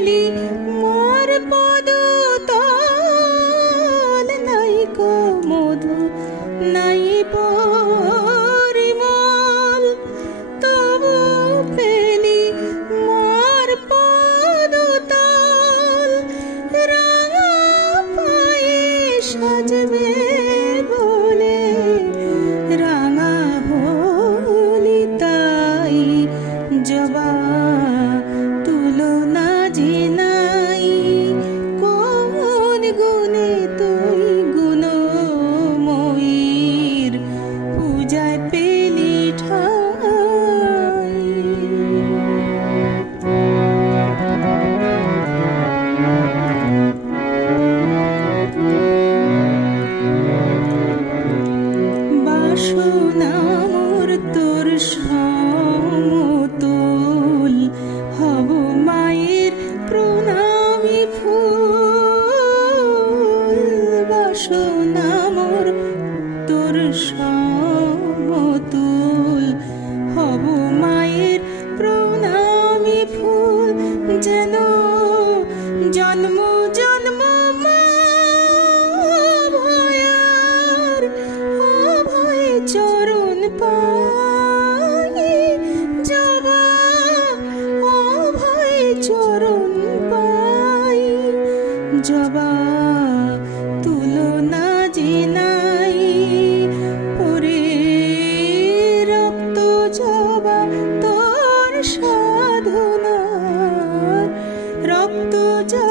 পেলি মোর পদতল, নাই কো মধু নাই পরিমল, তবু পেলি মোর পদতল। রাঙা পায়ে সাজবে বলে রাঙা হলি তাই, জবা তুলনা যে নাই। কোন গুণে তুই গুণময়ীর পূজায় পেলি ঠাই। বাসনা মোর তোর সমতুল, হব মায়ের প্রণামী ফুল। বাসনা মোর তোর সমতুল, হব মায়ের প্রণামী ফুল। যেন জন্ম জন্ম মা ভয়ার অভয় চরণ পাই, জবা অভয় চরণ পাই। জবা তুলনা যে নাই, ওরে রক্ত জবা তোর সাধনার, রক্ত জবা